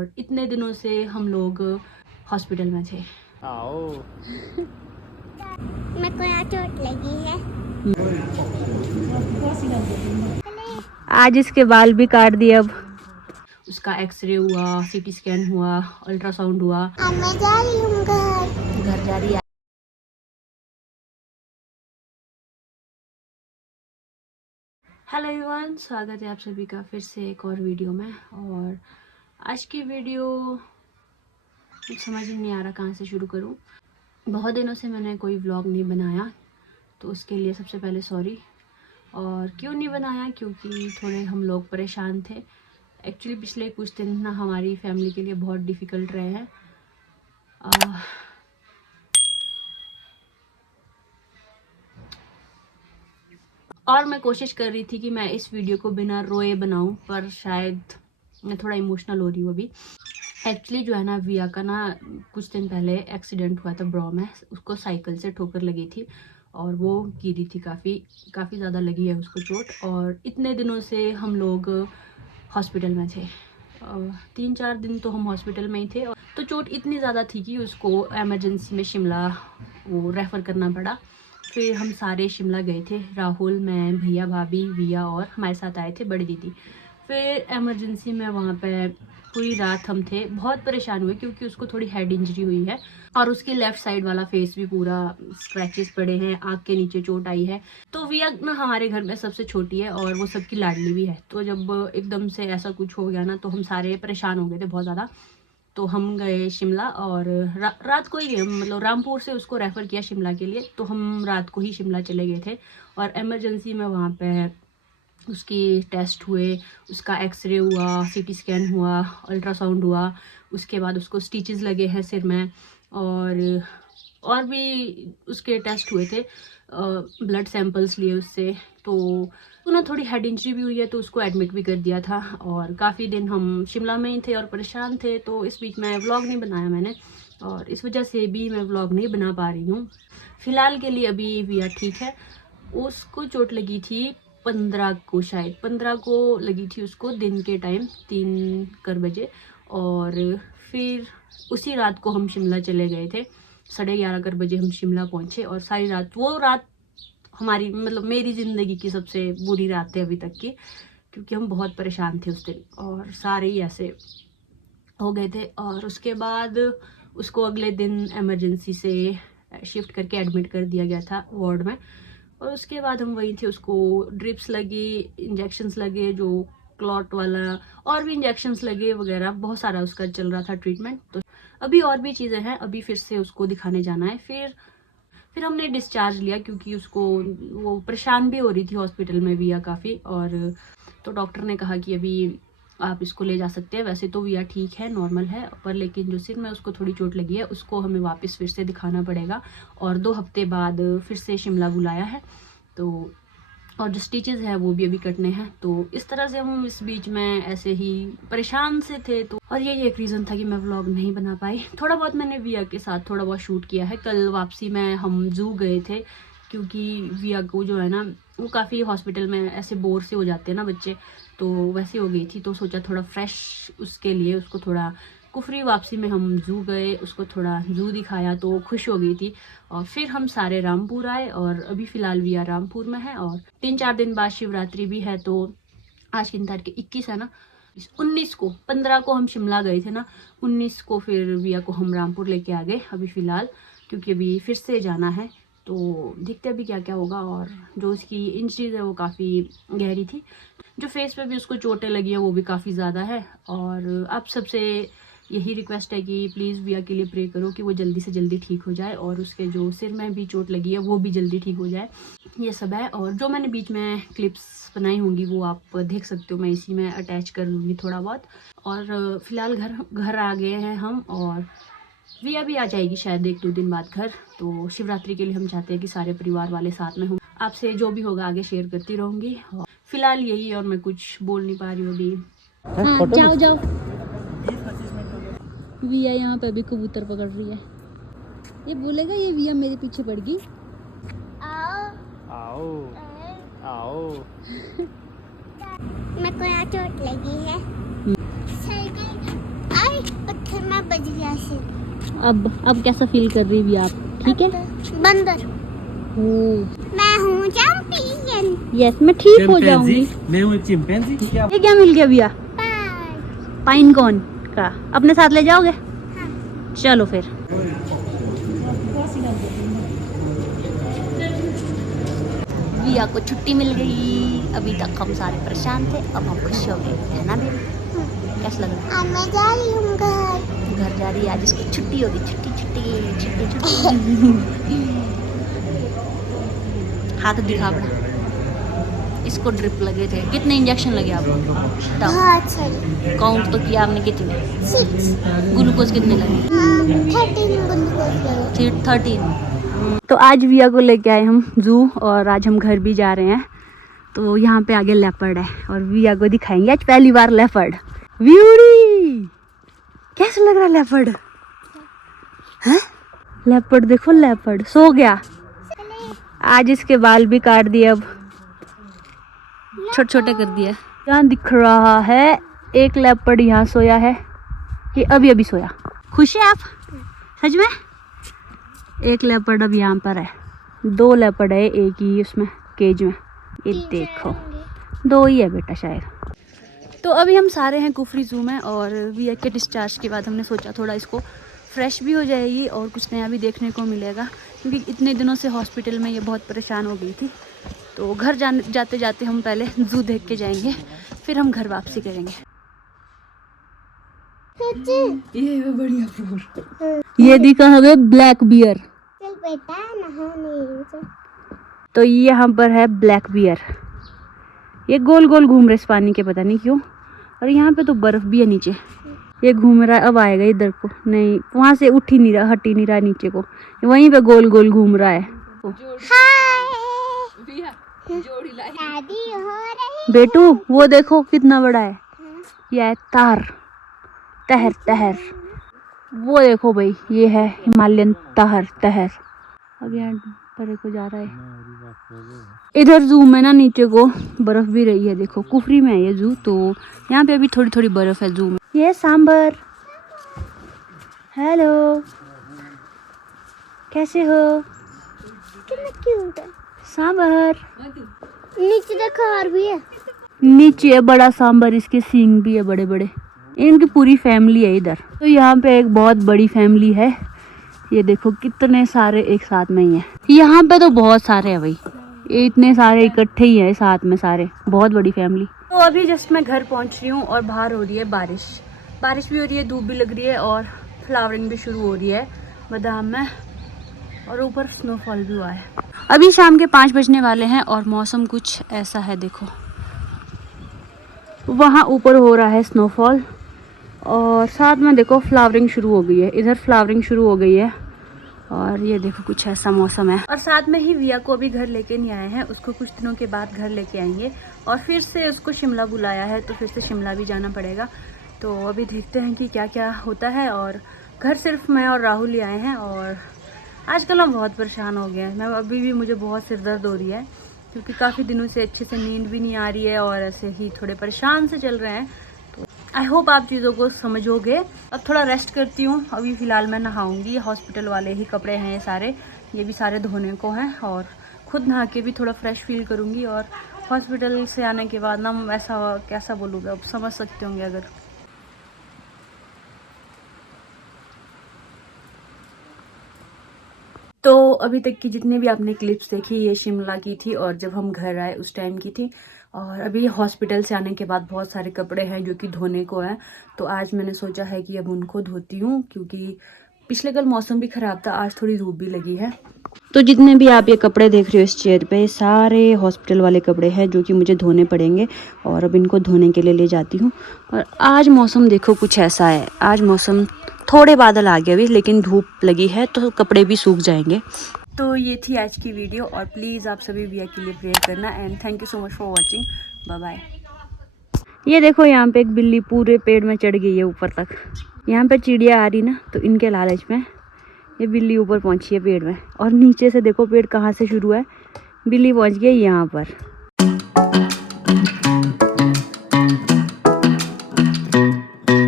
और इतने दिनों से हम लोग हॉस्पिटल में थे। आओ मेरे को यहाँ चोट लगी है। आज इसके बाल भी काट दिए। अब उसका एक्सरे हुआ, सीटी स्कैन हुआ, अल्ट्रासाउंड हुआ। अब मैं जा रही हूँ घर जा रही है। हेलो एवरीवन, स्वागत है आप सभी का फिर से एक और वीडियो में। और आज की वीडियो कुछ समझ ही नहीं आ रहा कहाँ से शुरू करूँ। बहुत दिनों से मैंने कोई व्लॉग नहीं बनाया, तो उसके लिए सबसे पहले सॉरी। और क्यों नहीं बनाया, क्योंकि थोड़े हम लोग परेशान थे। एक्चुअली पिछले कुछ दिन ना हमारी फैमिली के लिए बहुत डिफ़िकल्ट रहे हैं। और मैं कोशिश कर रही थी कि मैं इस वीडियो को बिना रोए बनाऊं, पर शायद मैं थोड़ा इमोशनल हो रही हूँ अभी। एक्चुअली जो है ना, विया का ना कुछ दिन पहले एक्सीडेंट हुआ था ब्रो में। उसको साइकिल से ठोकर लगी थी और वो गिरी थी, काफ़ी ज़्यादा लगी है उसको चोट। और इतने दिनों से हम लोग हॉस्पिटल में थे। 3-4 दिन तो हम हॉस्पिटल में ही थे। तो चोट इतनी ज़्यादा थी कि उसको एमरजेंसी में शिमला वो रेफ़र करना पड़ा। फिर हम सारे शिमला गए थे, राहुल, मैं, भैया, भाभी, विया और हमारे साथ आए थे बड़ी दीदी। फिर एमरजेंसी में वहाँ पे पूरी रात हम थे। बहुत परेशान हुए क्योंकि उसको थोड़ी हेड इंजरी हुई है और उसकी लेफ़्ट साइड वाला फेस भी पूरा स्क्रैचेस पड़े हैं, आँख के नीचे चोट आई है। तो विया ना हमारे घर में सबसे छोटी है और वो सबकी लाडली भी है। तो जब एकदम से ऐसा कुछ हो गया ना, तो हम सारे परेशान हो गए थे बहुत ज़्यादा। तो हम गए शिमला और रात को ही गए, मतलब रामपुर से उसको रेफ़र किया शिमला के लिए। तो हम रात को ही शिमला चले गए थे और एमरजेंसी में वहाँ पे उसकी टेस्ट हुए, उसका एक्सरे हुआ, सीटी स्कैन हुआ, अल्ट्रासाउंड हुआ। उसके बाद उसको स्टिचेस लगे हैं सिर में और भी उसके टेस्ट हुए थे, ब्लड सैंपल्स लिए उससे। तो ना थोड़ी हेड इंजरी भी हुई है, तो उसको एडमिट भी कर दिया था। और काफ़ी दिन हम शिमला में ही थे और परेशान थे, तो इस बीच में व्लॉग नहीं बनाया मैंने और इस वजह से भी मैं व्लॉग नहीं बना पा रही हूँ। फ़िलहाल के लिए अभी विया ठीक है। उसको चोट लगी थी 15 को, शायद 15 को लगी थी उसको दिन के टाइम 3 बजे। और फिर उसी रात को हम शिमला चले गए थे। 11:30 बजे हम शिमला पहुँचे और सारी रात, वो रात हमारी, मतलब मेरी ज़िंदगी की सबसे बुरी रात है अभी तक की, क्योंकि हम बहुत परेशान थे उस दिन और सारे ही ऐसे हो गए थे। और उसके बाद उसको अगले दिन एमरजेंसी से शिफ्ट करके एडमिट कर दिया गया था वार्ड में। और उसके बाद हम वहीं थे, उसको ड्रिप्स लगी, इंजेक्शंस लगे, जो क्लॉट वाला, और भी इंजेक्शंस लगे वगैरह, बहुत सारा उसका चल रहा था ट्रीटमेंट। तो अभी और भी चीज़ें हैं, अभी फिर से उसको दिखाने जाना है। फिर हमने डिस्चार्ज लिया क्योंकि उसको वो परेशान भी हो रही थी हॉस्पिटल में विया काफ़ी। और तो डॉक्टर ने कहा कि अभी आप इसको ले जा सकते हैं। वैसे तो विया ठीक है, नॉर्मल है, पर लेकिन जो सिर में उसको थोड़ी चोट लगी है, उसको हमें वापस फिर से दिखाना पड़ेगा। और 2 हफ्ते बाद फिर से शिमला बुलाया है। तो और जो स्टिचेस है वो भी अभी कटने हैं। तो इस तरह से हम इस बीच में ऐसे ही परेशान से थे। तो और यही एक रीज़न था कि मैं व्लॉग नहीं बना पाई। थोड़ा बहुत मैंने विया के साथ थोड़ा बहुत शूट किया है। कल वापसी में हम ज़ू गए थे, क्योंकि विया को जो है ना, वो काफ़ी हॉस्पिटल में ऐसे बोर से हो जाते हैं ना बच्चे, तो वैसे हो गई थी। तो सोचा थोड़ा फ्रेश उसके लिए, उसको थोड़ा कुफरी वापसी में हम ज़ू गए, उसको थोड़ा ज़ू दिखाया तो खुश हो गई थी। और फिर हम सारे रामपुर आए और अभी फ़िलहाल विया रामपुर में है। और 3-4 दिन बाद शिवरात्रि भी है। तो आज कितनी तारीख है? 21 है ना। 19 को, 15 को हम शिमला गए थे ना, 19 को फिर विया को हम रामपुर लेके आ गए अभी फ़िलहाल, क्योंकि अभी फिर से जाना है। तो देखते हैं अभी क्या क्या होगा। और जो उसकी इंजरीज है वो काफ़ी गहरी थी। जो फेस पे भी उसको चोटें लगी है वो भी काफ़ी ज़्यादा है। और आप सबसे यही रिक्वेस्ट है कि प्लीज़ विया के लिए प्रे करो कि वो जल्दी से जल्दी ठीक हो जाए और उसके जो सिर में भी चोट लगी है वो भी जल्दी ठीक हो जाए। ये सब है। और जो मैंने बीच में क्लिप्स बनाई होंगी वो आप देख सकते हो, मैं इसी में अटैच कर लूँगी थोड़ा बहुत। और फिलहाल घर आ गए हैं हम, और विया भी आ जाएगी शायद 1-2 दिन बाद घर। तो शिवरात्रि के लिए हम चाहते हैं कि सारे परिवार वाले साथ में हों। आपसे जो भी होगा आगे शेयर करती रहूँगी। फिलहाल यही, और मैं कुछ बोल नहीं पा रही हूँ अभी। हाँ, जाओ जाओ। विया यहाँ पे अभी कबूतर पकड़ रही है। ये बोलेगा ये विया मेरे पीछे पड़ गई। आओ आओ। मेरे को यहाँ चोट लगी है। साइकिल, आई बज गया से। अब कैसा फील कर रही भी आप? ठीक है। बंदर ओह मैं हूँ चैंपियन। यस, मैं ठीक हो जाऊंगी। मैं हूँ चिंपैंजी। क्या ये क्या मिल गया भैया? पाइन कौन का अपने साथ ले जाओगे? हाँ। चलो फिर। विया को छुट्टी मिल गई। अभी तक हम सारे परेशान थे, अब हम खुश हो गए, है ना बेबी? कैसा लग रहा अब मैं जा रही हूँ घर। है? घर जा रही है, आज इसकी छुट्टी होगी। छुट्टी छुट्टी छुट्टी छुट्टी। हाथ दिखा अपना। इसको ड्रिप लगे थे। कितने इंजेक्शन लगे आपको? बताओ। बहुत सारी। काउंट तो किया आपने कितने? 6 ग्लूकोज कितने लगे? 13 ग्लूकोज। 13। तो आज विया को लेके आए हम जू, और आज हम घर भी जा रहे हैं। तो यहाँ पे आगे लेपर्ड है और विया को दिखाएंगे आज पहली बार लेपर्ड। व्यूरी कैसा लग रहा है लेपर्ड? हैं? लेपर्ड देखो, लेपर्ड सो गया। आज इसके बाल भी काट दिए, अब छोटे छोटे कर दिए। यहाँ दिख रहा है एक लेपर्ड यहाँ सोया है, ये अभी अभी सोया। खुश है आप सच में? एक लेपर्ड अब यहाँ पर है, 2 लेपर्ड है एक ही उसमें केज में। ये देखो 2 ही है बेटा शायद। तो अभी हम सारे हैं कुफरी जू में, और विया के डिस्चार्ज के बाद हमने सोचा थोड़ा इसको फ्रेश भी हो जाएगी और कुछ नया भी देखने को मिलेगा, क्योंकि इतने दिनों से हॉस्पिटल में ये बहुत परेशान हो गई थी। तो घर जाते जाते हम पहले जू देख के जाएंगे, फिर हम घर वापसी करेंगे। ये बढ़िया फ्लोर। ये दिखा हमें ब्लैक बियर। चल बेटा नहाने। तो ये यहाँ पर है ब्लैक बियर, ये गोल गोल घूम रहे इस पानी के, पता नहीं क्यों। और यहाँ पे तो बर्फ भी है नीचे, ये घूम रहा है। अब आएगा इधर को, नहीं वहाँ से उठ ही नहीं रहा, हट ही नहीं रहा नीचे को, वहीं पे गोल गोल घूम रहा है। शादी हो रही। बेटू वो देखो कितना बड़ा है, यह है तहर तहर। वो देखो भाई, ये है हिमालयन तहर। अब यहाँ परे को जा रहा है। इधर जू में ना नीचे को बर्फ भी रही है, देखो कुफरी में है ये जू, तो यहाँ पे अभी थोड़ी थोड़ी बर्फ है जू में। ये सांबर, हेलो कैसे हो? कितना क्यूट है सांबर। नीचे देखो और भी है। नीचे है बड़ा सांबर, इसके सींग भी है बड़े बड़े। इनकी पूरी फैमिली है इधर। तो यहाँ पे एक बहुत बड़ी फैमिली है, ये देखो कितने सारे एक साथ में ही है। यहाँ पे तो बहुत सारे हैं भाई, ये इतने सारे इकट्ठे ही है साथ में सारे, बहुत बड़ी फैमिली। तो अभी जस्ट मैं घर पहुँच रही हूँ और बाहर हो रही है बारिश भी हो रही है, धूप भी लग रही है और फ्लावरिंग भी शुरू हो रही है बादाम में, और ऊपर स्नोफॉल भी हुआ है। अभी शाम के 5 बजने वाले हैं और मौसम कुछ ऐसा है, देखो वहाँ ऊपर हो रहा है स्नोफॉल, और साथ में देखो फ्लावरिंग शुरू हो गई है, इधर फ्लावरिंग शुरू हो गई है, और ये देखो कुछ ऐसा मौसम है। और साथ में ही विया को अभी घर लेके नहीं आए हैं, उसको कुछ दिनों के बाद घर लेके आएंगे, और फिर से उसको शिमला बुलाया है, तो फिर से शिमला भी जाना पड़ेगा। तो अभी देखते हैं कि क्या क्या होता है। और घर सिर्फ मैं और राहुल ही आए हैं, और आजकल हम बहुत परेशान हो गए हैं। मैं अभी भी मुझे बहुत सिर दर्द हो रही है, क्योंकि काफ़ी दिनों से अच्छे से नींद भी नहीं आ रही है, और ऐसे ही थोड़े परेशान से चल रहे हैं। तो आई होप आप चीज़ों को समझोगे। अब थोड़ा रेस्ट करती हूँ, अभी फ़िलहाल मैं नहाऊंगी। हॉस्पिटल वाले ही कपड़े हैं ये सारे, ये भी सारे धोने को हैं, और खुद नहा के भी थोड़ा फ्रेश फील करूँगी। और हॉस्पिटल से आने के बाद ना ऐसा कैसा बोलूँगा, अब समझ सकते होंगे अगर। तो अभी तक की जितने भी आपने क्लिप्स देखी, ये शिमला की थी, और जब हम घर आए उस टाइम की थी। और अभी हॉस्पिटल से आने के बाद बहुत सारे कपड़े हैं जो कि धोने को हैं, तो आज मैंने सोचा है कि अब उनको धोती हूँ, क्योंकि पिछले कल मौसम भी ख़राब था, आज थोड़ी धूप भी लगी है। तो जितने भी आप ये कपड़े देख रहे हो इस चेयर पे, सारे हॉस्पिटल वाले कपड़े हैं जो कि मुझे धोने पड़ेंगे, और अब इनको धोने के लिए ले जाती हूँ। और आज मौसम देखो कुछ ऐसा है, आज मौसम थोड़े बादल आ गए अभी, लेकिन धूप लगी है तो कपड़े भी सूख जाएंगे। तो ये थी आज की वीडियो, और प्लीज़ आप सभी विया के लिए प्रेयर करना, and thank you so much for watching. Bye bye. ये देखो यहाँ पे एक बिल्ली पूरे पेड़ में चढ़ गई है ऊपर तक। यहाँ पे चिड़िया आ रही ना, तो इनके लालच में ये बिल्ली ऊपर पहुँची है पेड़ में, और नीचे से देखो पेड़ कहाँ से शुरू है, बिल्ली पहुँच गई यहाँ पर।